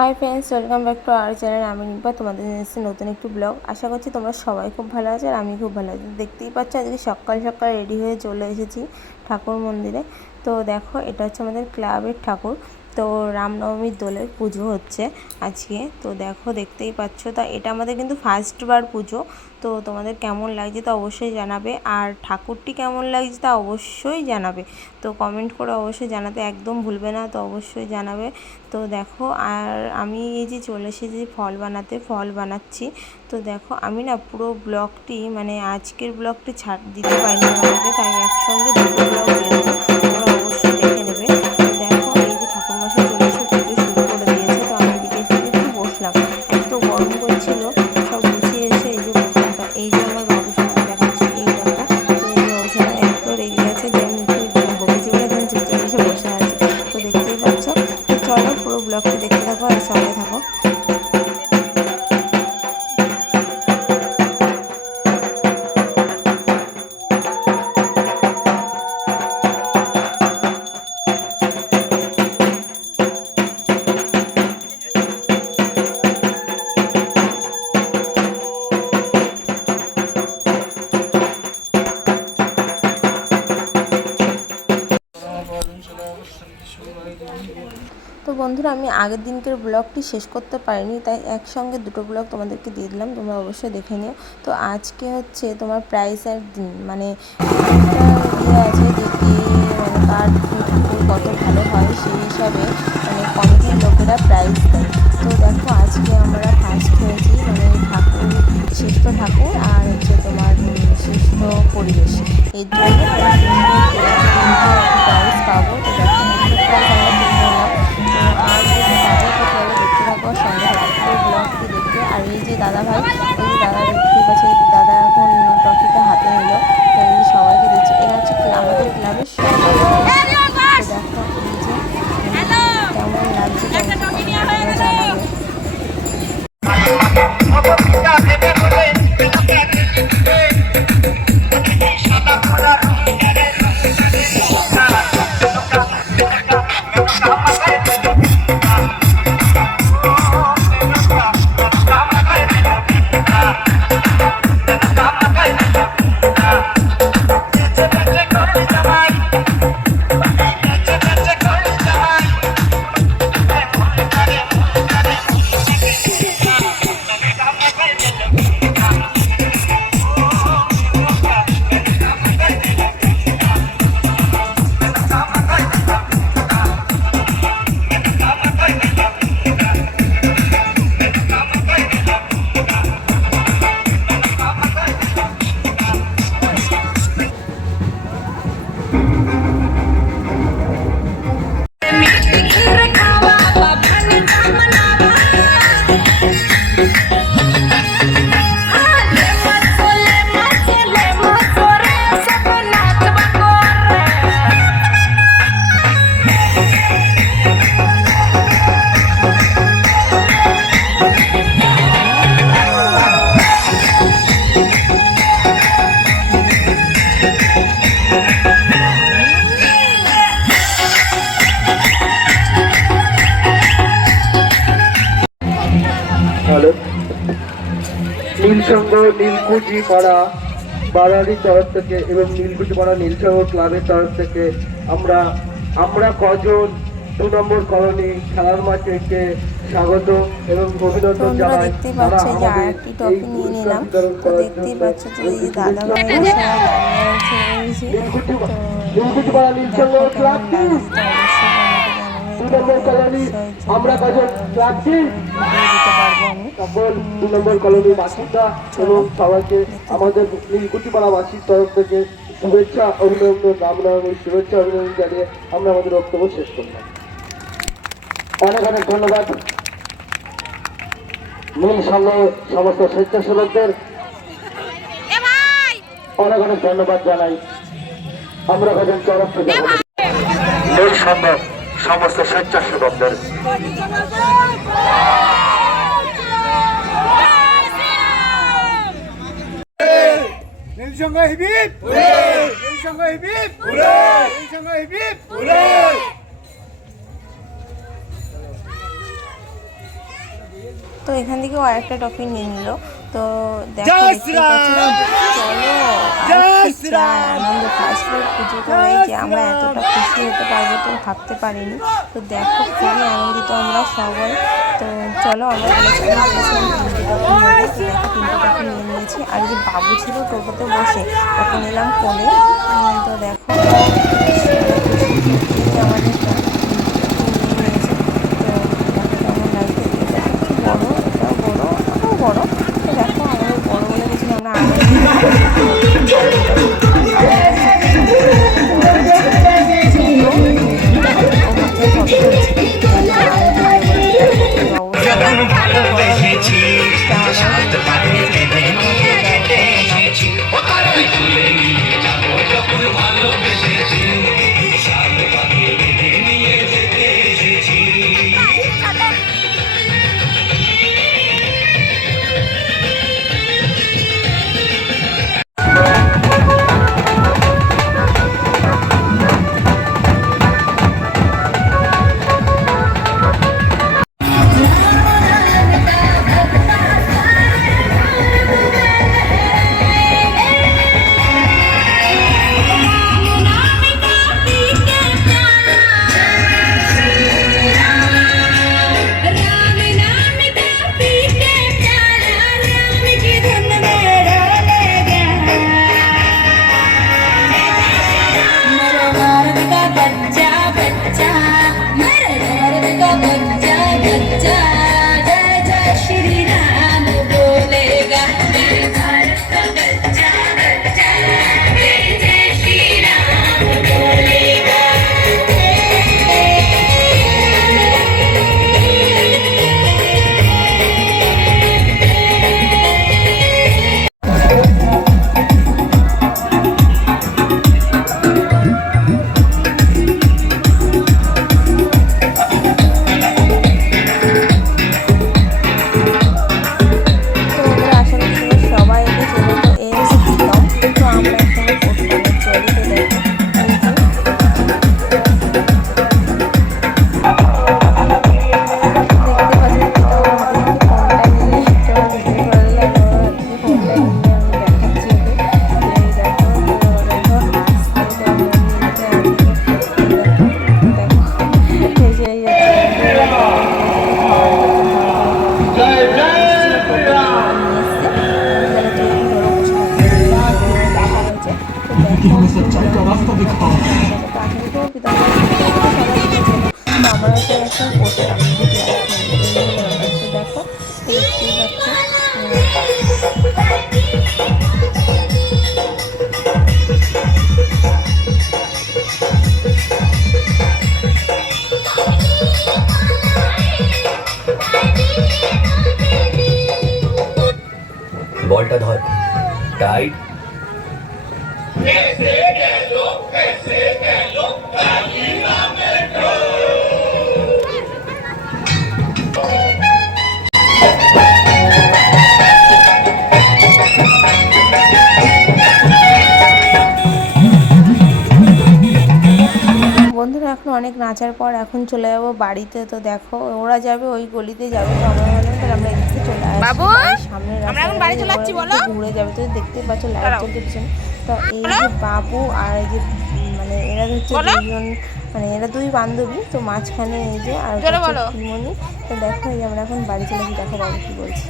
Hi friends, welcome back to our channel. আমি নিপা, তোমাদের এসেছি নতুন একটু ব্লগ। আশা করছি তোমরা সবাই খুব ভালো আছো আর আমি খুব ভালো আছি। দেখতেই পাচ্ছ আজকে সকাল সকাল রেডি হয়ে চলে এসেছি ঠাকুর মন্দিরে। তো দেখো, এটা হচ্ছে আমাদের ক্লাবের ঠাকুর। তো রামনবমীর দোলের পুজো হচ্ছে আজকে। তো দেখো, দেখতেই পাচ্ছ। তা এটা আমাদের কিন্তু ফার্স্টবার পুজো। তো তোমাদের কেমন লাগছে তা অবশ্যই জানাবে, আর ঠাকুরটি কেমন লাগছে তা অবশ্যই জানাবে। তো কমেন্ট করে অবশ্যই জানাতে একদম ভুলবে না, তো অবশ্যই জানাবে। তো দেখো, আর আমি এই যে চলে এসেছি ফল বানাচ্ছি। তো দেখো, আমি না পুরো ব্লগটি মানে আজকের ব্লগটি দিতে পারিনি তোমাদেরকে, তাই একসঙ্গে দুটো ব্লগ দিয়ে দেবো, তোমরা অবশ্যই দেখে নেবে। তো দেখো, এই যে ঠাকুরমশাই চলে এসে পুজো শুরু করে দিয়েছে। তো আমি এদিকে এসে একটু বসলাম, এত গরম করছিল, সব গুছিয়ে এসে এই যে বসলাম। তা এই যে আমার বাবুসোনাকে দেখাচ্ছি, এই দেখো। তো এই যে বাবুসোনা এত রেগে গেছে যে আমি একটু বকেছি বলে এখন চুপচাপ এসে বসে আছে। তো দেখতেই পাচ্ছ। তো চলো, পুরো ব্লগটি দেখতে থাকো আর সঙ্গে থাকো। তো বন্ধুরা, আমি আগের দিনকের ব্লগটি শেষ করতে পারিনি, তাই একসঙ্গে দুটো ব্লগ তোমাদেরকে দিয়ে দিলাম, তোমরা অবশ্যই দেখে নিও। তো আজকে হচ্ছে তোমার প্রাইসের দিন, মানে একটা ইয়ে আছে যে কে মানে কার ঠাকুর কত ভালো হয় সেই হিসাবে মানে কমিটির লোকেরা প্রাইজ দেয়। তো দেখো, আজকে আমরা ফার্স্ট হয়েছি, মানে ঠাকুর শ্রেষ্ঠ ঠাকুর আর হচ্ছে তোমার শ্রেষ্ঠ পরিবেশ, এর জন্য প্রাইজ পাবো। তো দেখো, প্রাইজ আমরা তুলে নিলাম। আর যদি পাবো তো চলো দেখতে থাকো, সঙ্গে থাকো ব্লগটি দেখতে। আর এই যে দাদা ভাই, এই যে দাদা দেখতেই পাচ্ছে, দাদা এখন ট্রফিটা হাতে নিল। তো এই যে সবাইকে দিচ্ছে, এরা হচ্ছে আমাদের ক্লাবের সবাই। তো দেখো, এই যে কেমন লাগছে তোমরা জানাবে। নীলসংঘ নীলকুচি পাড়া বাড়ারির তরফ থেকে এবং নীলকুচি পাড়া নীলসংঘ ক্লাবের তরফ থেকে আমরা কজন 2 নম্বর কলোনি খেলার মাঠে স্বাগত এবং অভিনন্দন জানাই। দেখতেই পাচ্ছ যে আরেকটি টপি নিয়ে নিলাম। তো দেখতেই পাচ্ছ যে এই দাদা ভাইয়েরা সবাই দাঁড়িয়ে আছে। নীলকুচি পাড়া নীলসংঘ ক্লাবটি আমরা কজন ক্লাবটি সকল 2 নম্বর কলোনির বাসিন্দা এবং সবাইকে আমাদের নীলকুচিপাড়াবাসীর তরফ থেকে শুভেচ্ছা অভিনন্দন, রামনবমীর শুভেচ্ছা অভিনন্দন জানিয়ে আমরা আমাদের বক্তব্য শেষ করলাম। অনেক অনেক ধন্যবাদ নীল সংঘ সমস্ত স্বেচ্ছাসেবকদের, অনেক অনেক ধন্যবাদ জানাই আমরা কজন তরফ থেকে নীল সংঘ সমস্ত স্বেচ্ছাসেবকদের। নীলসংঘ হিবিব নীলসংঘ হিবিব নীলসংঘ হিবিব। তো এখান থেকেও আরেকটা টফি নিয়ে নিল। তো দেখো দেখতে পাচ্ছ না, চলো আনন্দ ফার্স্ট পুজো করে যে আমরা এতটা খুশি হতে পারবো তো ভাবতে পারিনি। তো দেখো খুবই আনন্দিত আমরা সবাই। তো চলো আমরা বলেছিলাম 3টে টফি নেবো, তো দেখো 3টে টফি নিয়ে নিয়েছি। আর যে বাবু ছিল টোটোতে বসে ওকে নিলাম কোলে। তো দেখো আমাদের বড়, তো দেখো আমাদের বড় বলে কিছু আমরা বলটা ধর টাইট। বন্ধুরা এখন অনেক নাচার পর এখন চলে যাবো বাড়িতে। তো দেখো ওরা যাবে ওই গলিতে যাবে, তো আমরা বললাম তাহলে আমরা এদিকে চলে আসি। সামনে রাস্তা ঘুরে যাবে, তো দেখতে পাচ্ছ লাইট চলছে পিছনে। তো এই যে বাবু আর এই যে মানে এরা হচ্ছে দুজন, মানে এরা দুই বান্ধবী। তো মাঝখানে এই যে আর মনি। তো দেখো এই আমরা এখন বাড়ি চলে যাই, দেখো বাবু কি বলছে।